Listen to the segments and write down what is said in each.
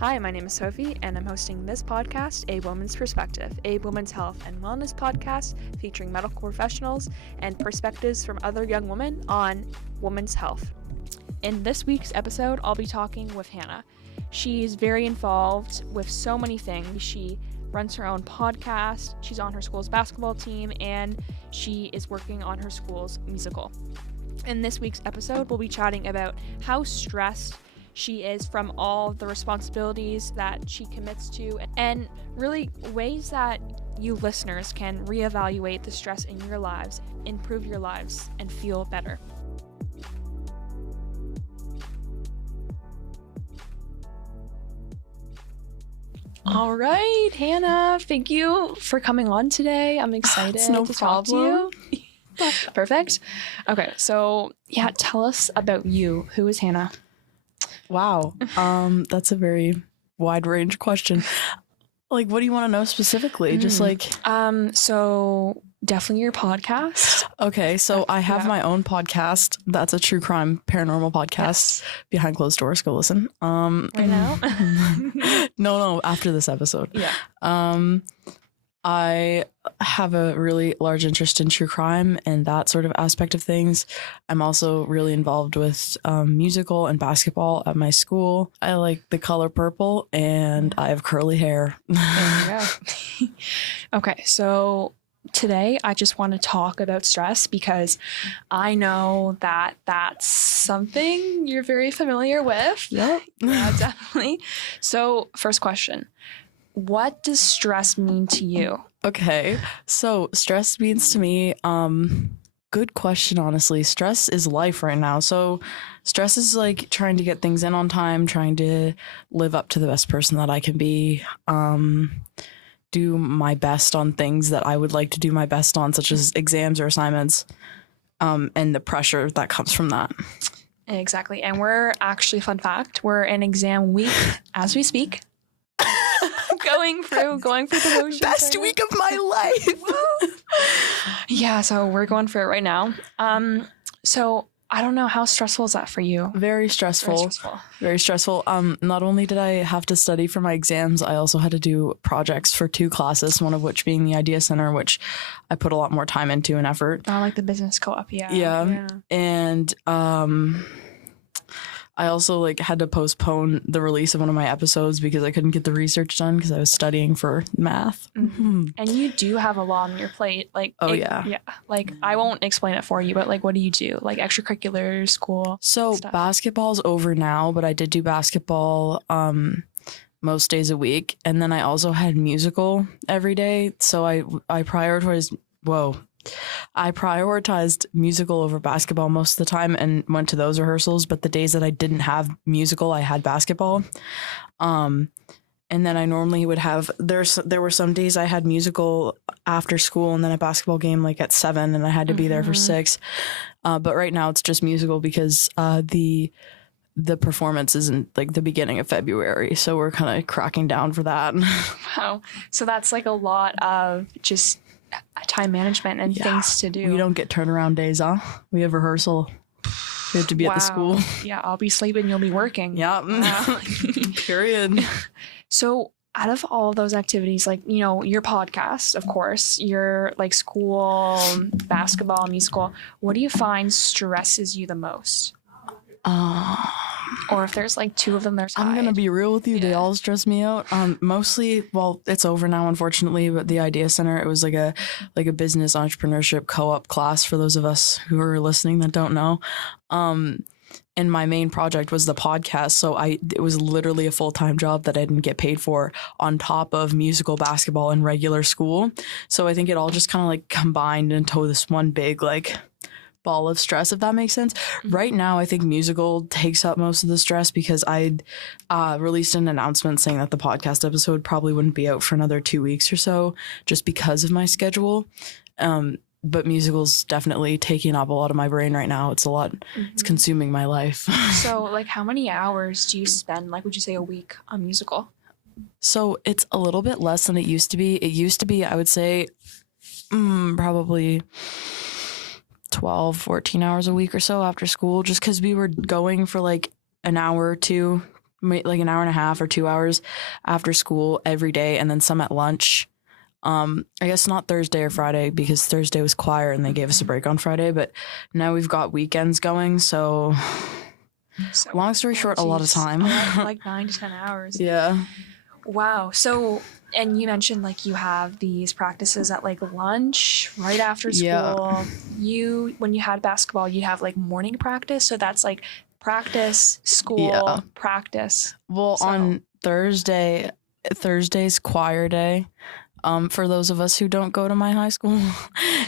Hi, my name is Sophie, and I'm hosting this podcast, A Woman's Perspective, a women's health and wellness podcast featuring medical professionals and perspectives from other young women on women's health. In this week's episode, I'll be talking with Hannah. She's very involved with so many things. She runs her own podcast, she's on her school's basketball team, and she is working on her school's musical. In this week's episode, we'll be chatting about how stressed she is from all the responsibilities that she commits to, and really ways that you listeners can reevaluate the stress in your lives, improve your lives, and feel better. All right, Hannah, thank you for coming on today. I'm excited to talk to you. Perfect. Okay, so tell us about you. Who is Hannah? Wow. That's a very wide range question. Like, what do you want to know specifically? Just like... So definitely your podcast. Okay, so I have my own podcast. That's a true crime paranormal podcast. Behind closed doors. Go listen. Right now? No, after this episode. Yeah. I have a really large interest in true crime and that sort of aspect of things. I'm also really involved with musical and basketball at my school. I like the color purple and I have curly hair. There you go. Okay, so today I just want to talk about stress because I know that that's something you're very familiar with. Yep. Yeah, definitely. So first question. What does stress mean to you? Okay, so stress means to me, good question, honestly. Stress is life right now. So stress is like trying to get things in on time, trying to live up to the best person that I can be, do my best on things that I would like to do my best on, such as exams or assignments, and the pressure that comes from that. Exactly. And we're actually, fun fact, we're in exam week as we speak. going through the motions. Best week of my life. Yeah, so we're going through it right now. So I don't know, how stressful is that for you? Very stressful. Very stressful. Not only did I have to study for my exams, I also had to do projects for 2 classes, one of which being the Idea Center, which I put a lot more time into and effort. I like the business co-op, yeah. Yeah. And I also had to postpone the release of one of my episodes because I couldn't get the research done because I was studying for math. Mm-hmm. And you do have a lot on your plate. Yeah. I won't explain it for you, but what do you do? Extracurricular, school? So stuff. Basketball's over now, but I did do basketball most days a week. And then I also had musical every day. So I prioritized musical over basketball most of the time and went to those rehearsals. But the days that I didn't have musical, I had basketball. And then I normally would have, there were some days I had musical after school and then a basketball game at 7 and I had to be there for 6. But right now it's just musical because the performance isn't the beginning of February. So we're kind of cracking down for that. Wow. So that's a lot of just time management and things to do. We don't get turnaround days, huh? We have rehearsal. We have to be at the school. Yeah, I'll be sleeping, you'll be working. Yeah. Period. So out of all those activities, your podcast, of course, your school, basketball, musical, what do you find stresses you the most? Or if there's 2 of them, there's I'm going to be real with you. Yeah. They all stress me out. Mostly, it's over now, unfortunately, but the Idea Center, it was like a business entrepreneurship co-op class for those of us who are listening that don't know. And my main project was the podcast. So it was literally a full-time job that I didn't get paid for on top of musical, basketball, and regular school. So I think it all just kind of combined into this one big ball of stress, if that makes sense. Mm-hmm. Right now, I think musical takes up most of the stress because I released an announcement saying that the podcast episode probably wouldn't be out for another 2 weeks or so just because of my schedule. But musical's definitely taking up a lot of my brain right now. It's a lot. Mm-hmm. It's consuming my life. So how many hours do you spend, would you say, a week on musical? So it's a little bit less than it used to be. It used to be, I would say, probably 12, 14 hours a week or so after school, just because we were going for an hour or two like an hour and a half or 2 hours after school every day, and then some at lunch. I guess not Thursday or Friday because Thursday was choir and they gave us a break on Friday, but now we've got weekends going, so long story short, a lot of time. Like 9 to 10 hours. Yeah. Wow. So, and you mentioned like you have these practices at like lunch right after school. Yeah. When you had basketball, you have like morning practice. So that's like practice, school, practice. Well, on Thursday's choir day. For those of us who don't go to my high school.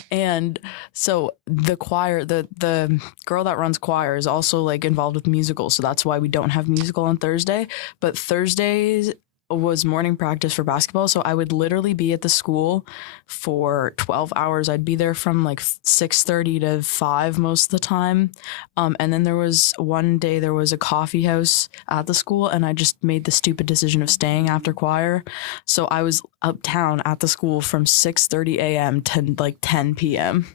And so the choir, the girl that runs choir is also like involved with musical. So that's why we don't have musical on Thursday. But Thursdays was morning practice for basketball. So I would literally be at the school for 12 hours. I'd be there from like 6:30 to 5 most of the time. And then there was one day there was a coffee house at the school and I just made the stupid decision of staying after choir. So I was uptown at the school from 6:30 a.m. to like 10 p.m.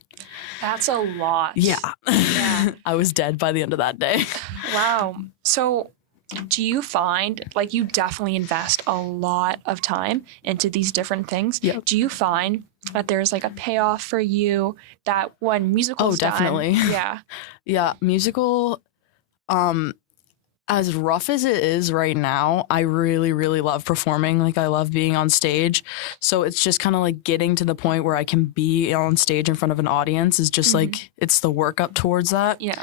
That's a lot. Yeah. I was dead by the end of that day. Wow. So do you find, like, you definitely invest a lot of time into these different things? Yeah. Do you find that there's like a payoff for you that when musical's done? Definitely. Yeah. Yeah. Musical, as rough as it is right now, I really, really love performing. Like, I love being on stage. So it's just kind of like getting to the point where I can be on stage in front of an audience is just like, it's the work up towards that. Yeah.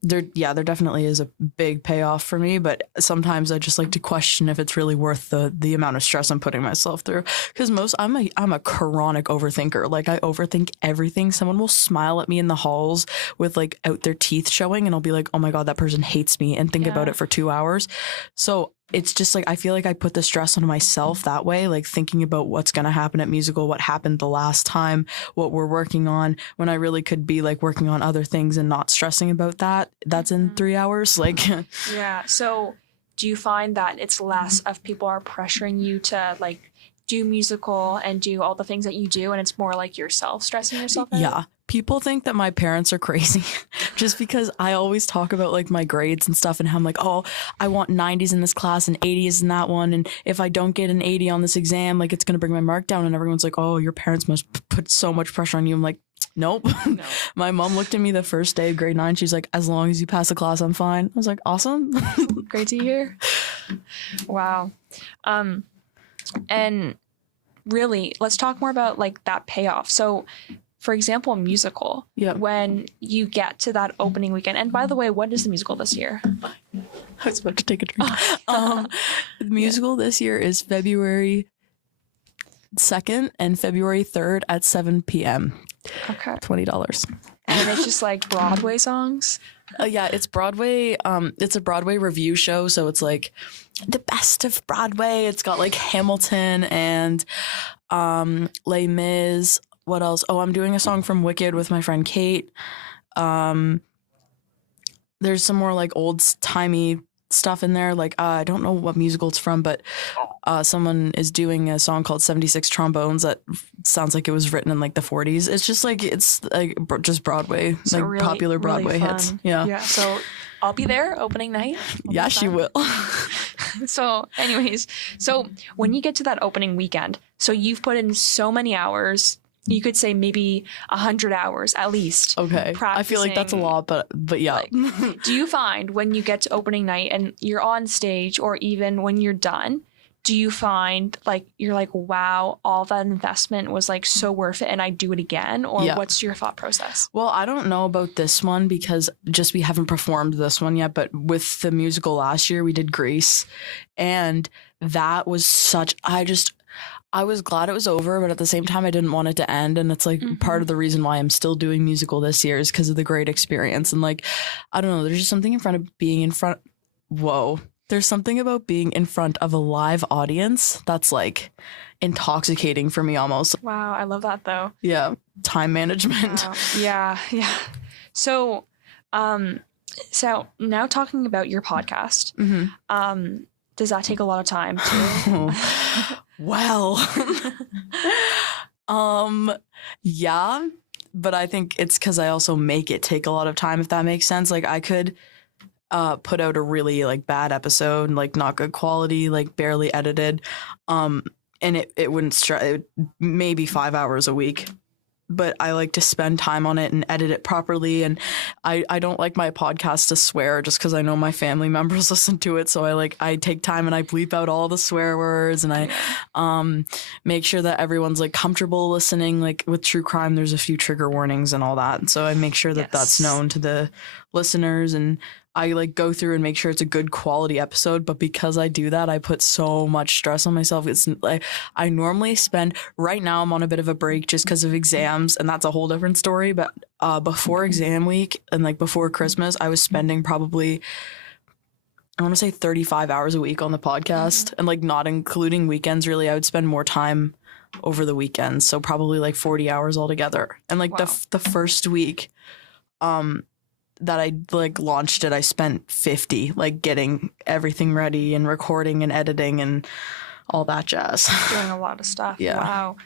There definitely is a big payoff for me, but sometimes I just like to question if it's really worth the amount of stress I'm putting myself through. Because I'm a chronic overthinker. Like, I overthink everything. Someone will smile at me in the halls with like out their teeth showing, and I'll be like, oh my God, that person hates me, and think about it for 2 hours. So it's just like, I feel like I put the stress on myself that way, like thinking about what's going to happen at musical, what happened the last time, what we're working on, when I really could be like working on other things and not stressing about that. That's in 3 hours. Like, yeah. So do you find that it's less of people are pressuring you to like do musical and do all the things that you do, and it's more like yourself stressing yourself out? Yeah. People think that my parents are crazy just because I always talk about like my grades and stuff and how I'm like, oh, I want 90s in this class and 80s in that one. And if I don't get an 80 on this exam, like, it's going to bring my mark down. And everyone's like, oh, your parents must put so much pressure on you. I'm like, nope. No. My mom looked at me the first day of grade 9. She's like, as long as you pass the class, I'm fine. I was like, awesome. Great to hear. Wow. And really, let's talk more about like that payoff. So, for example, musical, when you get to that opening weekend, and by the way, what is the musical this year? I was about to take a drink. The musical this year is February 2nd and February 3rd at 7 p.m. Okay. $20. And it's just like Broadway songs? Yeah, it's Broadway. It's a Broadway review show, so it's like the best of Broadway. It's got like Hamilton and Les Mis. What else? Oh, I'm doing a song from Wicked with my friend Kate. There's some more like old-timey stuff in there. Like, I don't know what musical it's from, but someone is doing a song called 76 Trombones that sounds like it was written in like the 40s. It's just like, it's like just Broadway, so like really, popular Broadway really hits. Yeah. So I'll be there opening night. Yeah, she will. So anyways, so when you get to that opening weekend, so you've put in so many hours. You could say maybe 100 hours at least. Okay. I feel like that's a lot, but yeah. Like, do you find when you get to opening night and you're on stage, or even when you're done, do you find like you're like, wow, all that investment was like so worth it and I'd do it again? Or what's your thought process? Well, I don't know about this one because just we haven't performed this one yet, but with the musical last year, we did Grease, and that was such, I was glad it was over, but at the same time, I didn't want it to end. And it's like part of the reason why I'm still doing musical this year is because of the great experience. And like, I don't know, there's just something there's something about being in front of a live audience that's like intoxicating for me almost. Wow, I love that though. Yeah, time management. Wow. Yeah. So, so now talking about your podcast, does that take a lot of time too? Well, yeah, but I think it's because I also make it take a lot of time, if that makes sense. Like, I could put out a really like bad episode, like not good quality, like barely edited, and it wouldn't maybe 5 hours a week. But I like to spend time on it and edit it properly. And I don't like my podcast to swear just because I know my family members listen to it. So I take time and I bleep out all the swear words, and I make sure that everyone's like comfortable listening. Like with true crime, there's a few trigger warnings and all that. And so I make sure that that's known to the listeners, and I like go through and make sure it's a good quality episode. But because I do that, I put so much stress on myself. It's like I normally spend, right now I'm on a bit of a break just because of exams, and that's a whole different story. But before exam week and like before Christmas, I was spending probably, I want to say 35 hours a week on the podcast, and like not including weekends really. I would spend more time over the weekends, so probably like 40 hours altogether. And like the first week that I like launched it, I spent 50 like getting everything ready and recording and editing and all that jazz. Doing a lot of stuff. Yeah. Wow.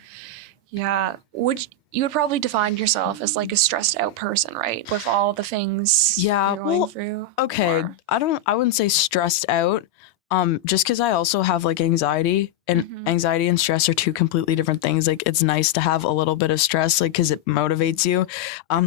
Yeah. You would probably define yourself as like a stressed out person, right? With all the things you're going through. Okay. I wouldn't say stressed out. Just because I also have like anxiety, and anxiety and stress are two completely different things. Like it's nice to have a little bit of stress, like because it motivates you.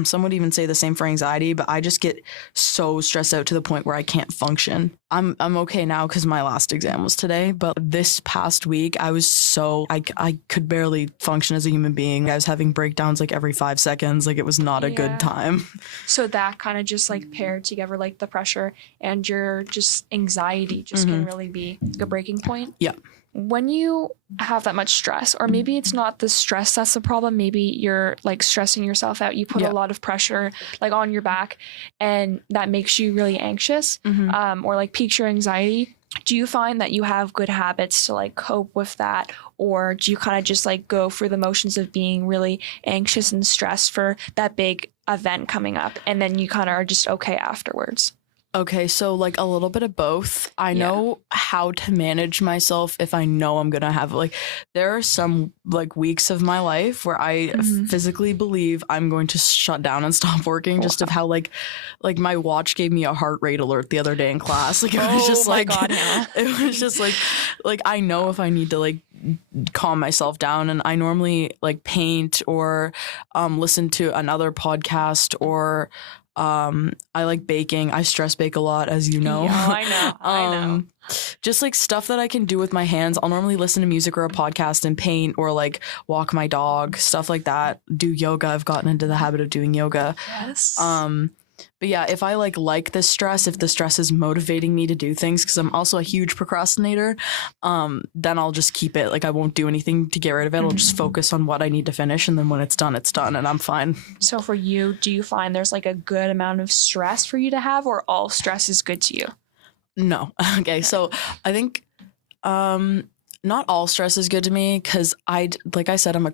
Some would even say the same for anxiety, but I just get so stressed out to the point where I can't function. I'm okay now because my last exam was today, but this past week I was I could barely function as a human being. I was having breakdowns like every 5 seconds. Like it was not a good time. So that kind of just like paired together, like the pressure and your just anxiety just can really be a breaking point. Yeah. When you have that much stress, or maybe it's not the stress that's the problem, maybe you're like stressing yourself out, you put a lot of pressure like on your back, and that makes you really anxious, or like piques your anxiety. Do you find that you have good habits to like cope with that, or do you kind of just like go through the motions of being really anxious and stressed for that big event coming up, and then you kind of are just okay afterwards? Okay, so like a little bit of both. I know how to manage myself if I know I'm gonna have like, there are some like weeks of my life where I physically believe I'm going to shut down and stop working, just of how like my watch gave me a heart rate alert the other day in class. Like it was just like, it was just like I know if I need to like calm myself down, and I normally like paint or listen to another podcast, or I like baking. I stress bake a lot, as you know. Yeah, I know. Just like stuff that I can do with my hands. I'll normally listen to music or a podcast and paint, or like walk my dog, stuff like that. Do yoga. I've gotten into the habit of doing yoga. Yes. But yeah, if I like this stress, if the stress is motivating me to do things, because I'm also a huge procrastinator, then I'll just keep it. Like I won't do anything to get rid of it. I'll just focus on what I need to finish, and then when it's done, and I'm fine. So for you, do you find there's like a good amount of stress for you to have, or all stress is good to you? No. Okay, so I think not all stress is good to me, because like I said, I'm a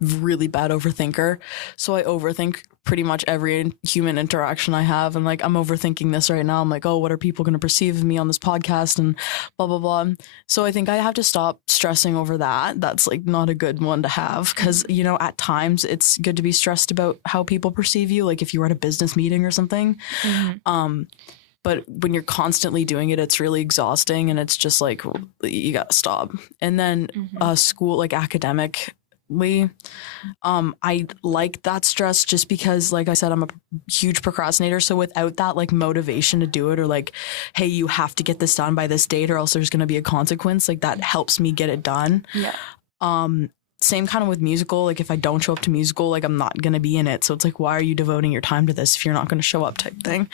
really bad overthinker. So I overthink pretty much every human interaction I have, and like I'm overthinking this right now. I'm like, oh, what are people going to perceive of me on this podcast, and blah blah blah. So I think I have to stop stressing over that. That's like not a good one to have, because you know, at times it's good to be stressed about how people perceive you, like if you were at a business meeting or something. But when you're constantly doing it, it's really exhausting, and it's just like, you gotta stop. And then school, like academically, I like that stress just because, like I said, I'm a huge procrastinator. So without that like motivation to do it, or like, hey, you have to get this done by this date or else there's gonna be a consequence, like that helps me get it done. Yeah. Same kind of with musical. Like if I don't show up to musical, like I'm not going to be in it. So it's like, why are you devoting your time to this if you're not going to show up, type thing.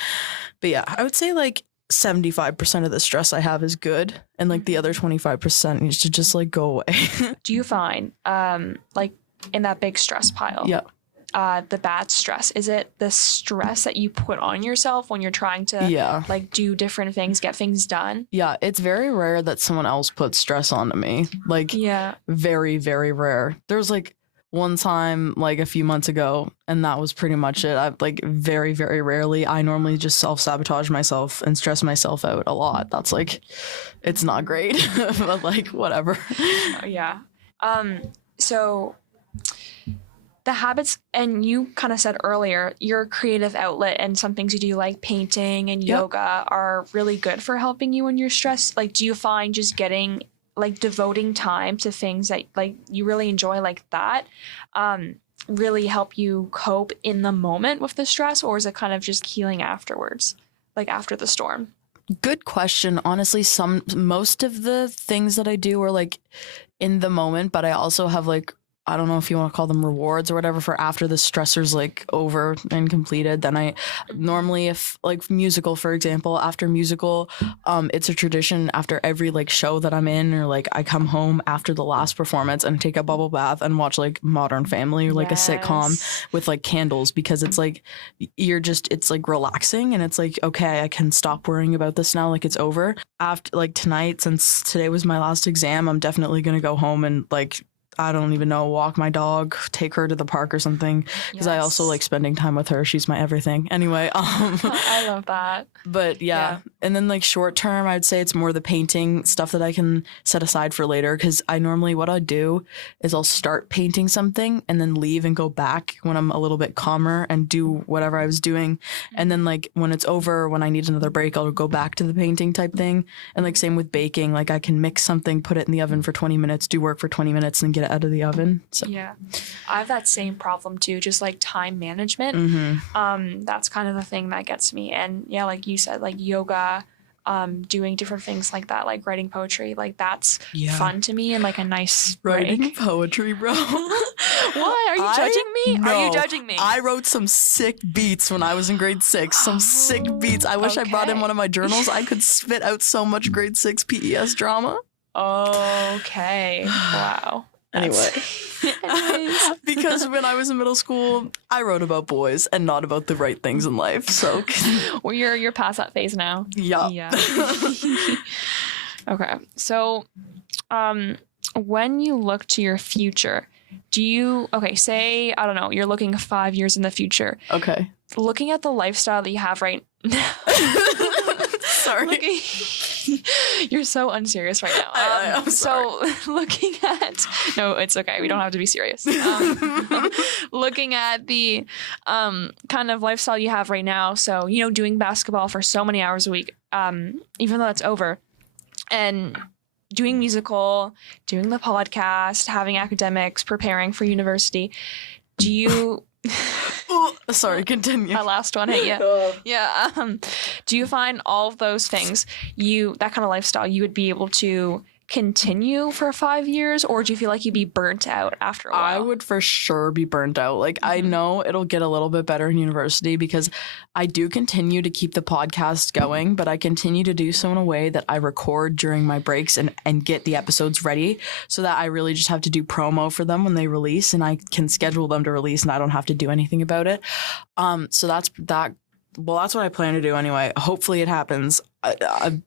But yeah, I would say like 75% of the stress I have is good. And like the other 25% needs to just like go away. Do you find like in that big stress pile, the bad stress, is it the stress that you put on yourself when you're trying to like do different things, get things done? Yeah, it's very rare that someone else puts stress onto me. Like very, very rare. There's like one time like a few months ago, and that was pretty much it. I like very, very rarely. I normally just self-sabotage myself and stress myself out a lot. That's like, it's not great, but like whatever. So the habits, and you kind of said earlier, your creative outlet and some things you do like painting and yoga are really good for helping you when you're stressed. Like, do you find just getting like devoting time to things that like you really enjoy like that really help you cope in the moment with the stress, or is it kind of just healing afterwards, like after the storm? Good question. Honestly, most of the things that I do are like in the moment, but I also have like, I don't know if you want to call them rewards or whatever for after the stressor's like over and completed. Then I normally, if like musical, for example, after musical, it's a tradition after every like show that I'm in, or like I come home after the last performance and take a bubble bath and watch like Modern Family or like a sitcom with like candles, because it's like it's like relaxing and it's like, okay, I can stop worrying about this now. Like it's over. After like tonight, since today was my last exam, I'm definitely going to go home and like, I don't even know, walk my dog, take her to the park or something, because I also like spending time with her. She's my everything. Anyway, I love that. But yeah. And then like short term, I'd say it's more the painting stuff that I can set aside for later, because I normally, what I'll do is I'll start painting something and then leave and go back when I'm a little bit calmer and do whatever I was doing. And then like when it's over, when I need another break, I'll go back to the painting type thing. And like same with baking, like I can mix something, put it in the oven for 20 minutes, do work for 20 minutes and get it out of the oven. So yeah, I have that same problem too, just like time management. That's kind of the thing that gets me. And yeah, like you said, like yoga, doing different things like that, like writing poetry, like that's fun to me and like a nice writing break. Poetry, bro. Why are you judging me? No, are you judging me? I wrote some sick beats when I was in grade 6. Some sick beats. I wish I brought in one of my journals. I could spit out so much grade 6 PES drama. Okay. Wow. Anyway, because when I was in middle school, I wrote about boys and not about the right things in life. So, well, you're past that phase now. Yeah. Okay. So, when you look to your future, say, I don't know, you're looking 5 years in the future. Okay. Looking at the lifestyle that you have right now. Sorry. You're so unserious right now. I'm sorry. So looking at, no, it's okay. We don't have to be serious. Looking at the kind of lifestyle you have right now. So, you know, doing basketball for so many hours a week, even though it's over, and doing musical, doing the podcast, having academics, preparing for university. Do you... Sorry, continue. My last one hit you. Yeah. Do you find all of those things, that kind of lifestyle, you would be able to continue for 5 years, or do you feel like you'd be burnt out after a while? I would for sure be burnt out. Like, I know it'll get a little bit better in university because I do continue to keep the podcast going, but I continue to do so in a way that I record during my breaks and get the episodes ready, so that I really just have to do promo for them when they release, and I can schedule them to release and I don't have to do anything about it. So that's that. Well, that's what I plan to do anyway. Hopefully it happens.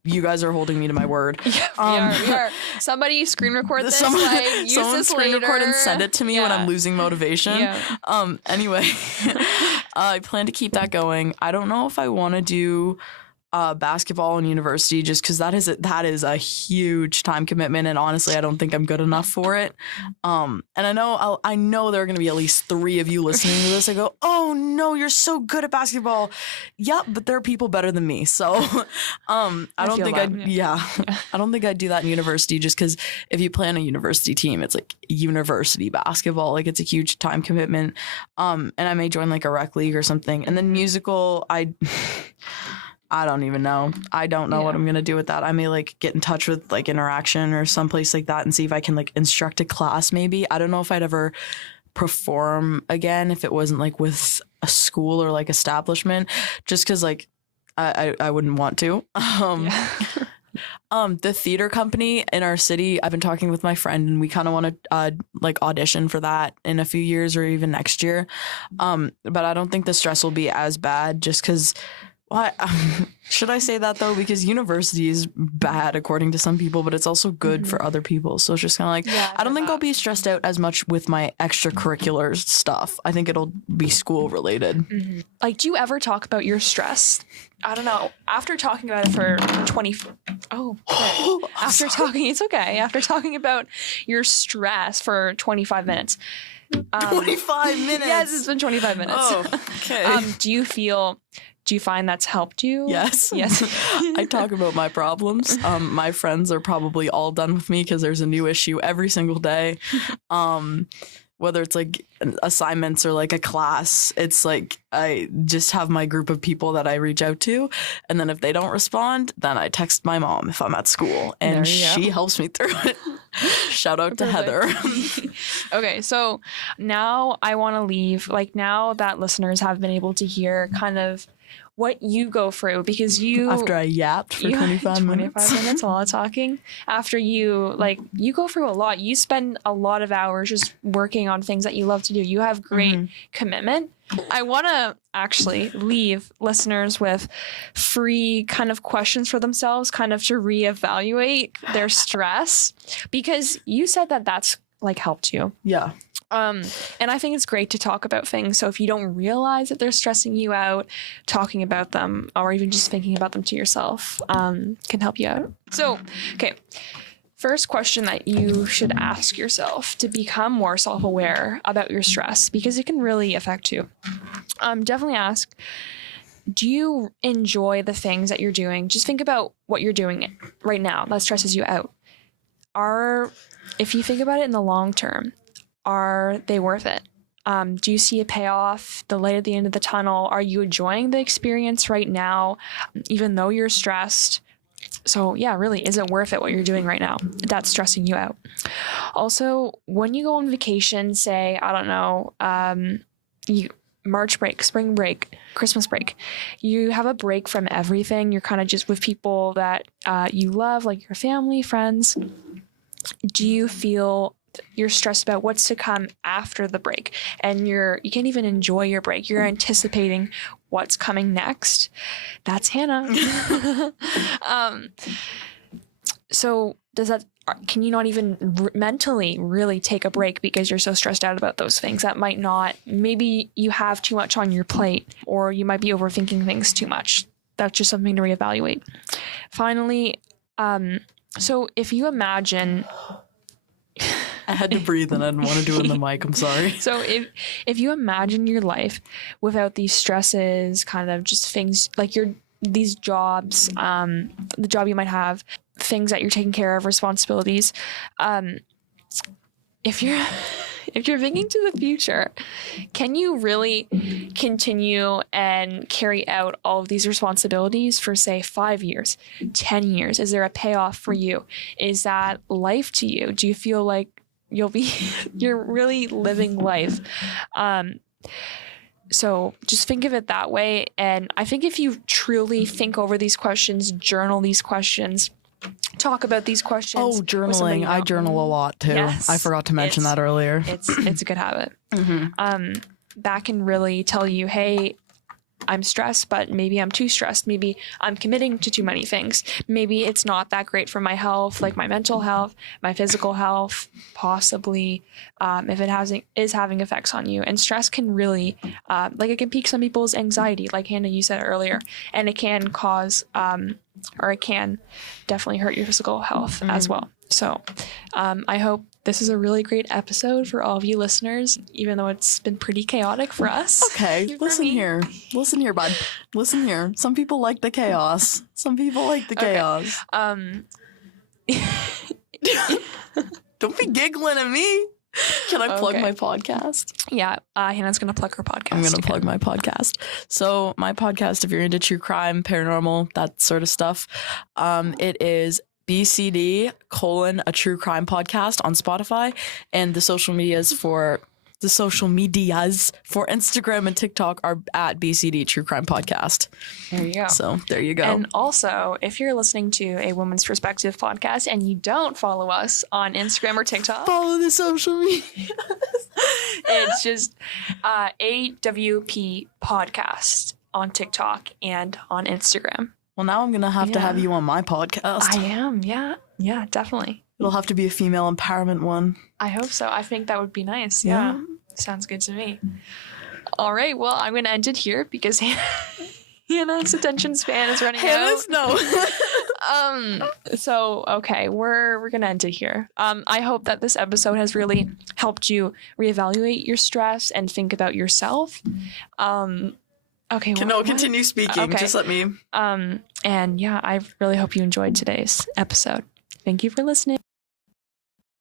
You guys are holding me to my word. Yeah, we are. Somebody screen record this. Use someone this screen later. record and send it to me when I'm losing motivation. Yeah. Anyway, I plan to keep that going. I don't know if I want to do basketball in university, just because that is a huge time commitment, and honestly I don't think I'm good enough for it. And I know there are going to be at least 3 of you listening to this. I go, oh no, you're so good at basketball. Yep, but there are people better than me. So I don't think I'd do that in university, just because if you play on a university team, it's like university basketball, like it's a huge time commitment. And I may join like a rec league or something. And then musical, I don't even know. I don't know what I'm going to do with that. I may like get in touch with like Interaction or someplace like that and see if I can like instruct a class maybe. I don't know if I'd ever perform again if it wasn't like with a school or like establishment, just because like I wouldn't want to. The theater company in our city, I've been talking with my friend and we kind of want to like audition for that in a few years or even next year. But I don't think the stress will be as bad, just because... Well, should I say that though? Because university is bad according to some people, but it's also good for other people. So it's just kind of like, I don't think I'll be stressed out as much with my extracurricular stuff. I think it'll be school related. Mm-hmm. Like, do you ever talk about your stress? I don't know. After talking about it for 20... Oh, okay. After talking about your stress for 25 minutes, 25 minutes. Yes, it's been 25 minutes. Oh, okay. Do you find that's helped you? Yes. Yes. I talk about my problems. My friends are probably all done with me because there's a new issue every single day. Whether it's like assignments or like a class, it's like I just have my group of people that I reach out to. And then if they don't respond, then I text my mom if I'm at school. And she helps me through it. Shout out to Heather. Okay, so now I want to leave. Like now that listeners have been able to hear kind of what you go through, because you after I yapped for 25 minutes, a lot of talking. After you go through a lot. You spend a lot of hours just working on things that you love to do. You have great commitment. I want to actually leave listeners with free kind of questions for themselves, kind of to reevaluate their stress, because you said that that's like helped you. Yeah. And I think it's great to talk about things. So if you don't realize that they're stressing you out, talking about them or even just thinking about them to yourself can help you out. So, okay. First question that you should ask yourself to become more self-aware about your stress, because it can really affect you. Definitely ask, do you enjoy the things that you're doing? Just think about what you're doing right now that stresses you out. If you think about it in the long term, are they worth it? Do you see a payoff, the light at the end of the tunnel? Are you enjoying the experience right now, even though you're stressed? So yeah, really, is it worth it what you're doing right now that's stressing you out? Also, when you go on vacation, say, I don't know, March break, spring break, Christmas break, you have a break from everything. You're kind of just with people that you love, like your family, friends. Do you feel you're stressed about what's to come after the break, and you can't even enjoy your break? You're anticipating what's coming next. That's Hannah. So can you not even mentally really take a break because you're so stressed out about those things? Maybe you have too much on your plate, or you might be overthinking things too much. That's just something to reevaluate. Finally, so if you imagine, I had to breathe and I didn't want to do it in the mic. I'm sorry. So if you imagine your life without these stresses, kind of just things like these jobs, the job you might have, things that you're taking care of, responsibilities. If you're thinking to the future, can you really continue and carry out all of these responsibilities for, say, 5 years, 10 years? Is there a payoff for you? Is that life to you? Do you feel like you're really living life? So just think of it that way. And I think if you truly think over these questions, journal these questions, talk about these questions. Oh, journaling. I journal a lot too. Yes, I forgot to mention that earlier. It's a good habit. That can really tell you, hey, I'm stressed, but maybe I'm too stressed. Maybe I'm committing to too many things. Maybe it's not that great for my health, like my mental health, my physical health, possibly, if it is having effects on you. And stress can really, it can pique some people's anxiety, like Hannah, you said earlier, and it can cause, or it can definitely hurt your physical health as well. So I hope this is a really great episode for all of you listeners, even though it's been pretty chaotic for us. Okay, listen here, bud. Listen here. Some people like the chaos. Some people like the chaos. Don't be giggling at me. Can I plug my podcast? Yeah, Hannah's going to plug her podcast. I'm going to plug my podcast. So my podcast, if you're into true crime, paranormal, that sort of stuff, it is BCD : a true crime podcast on Spotify, and the social medias for Instagram and TikTok are at BCD True Crime Podcast. There you go. So there you go. And also, if you're listening to a Woman's Perspective podcast and you don't follow us on Instagram or TikTok, follow the social media. It's just AWP Podcast on TikTok and on Instagram. Well, now I'm going to have to have you on my podcast. I am, yeah. Yeah, definitely. It'll have to be a female empowerment one. I hope so. I think that would be nice. Yeah. Sounds good to me. All right. Well, I'm going to end it here because Hannah's attention span is running out. No. So okay, we're gonna end it here. I hope that this episode has really helped you reevaluate your stress and think about yourself. Okay. Continue speaking. Okay. Just let me. And yeah, I really hope you enjoyed today's episode. Thank you for listening.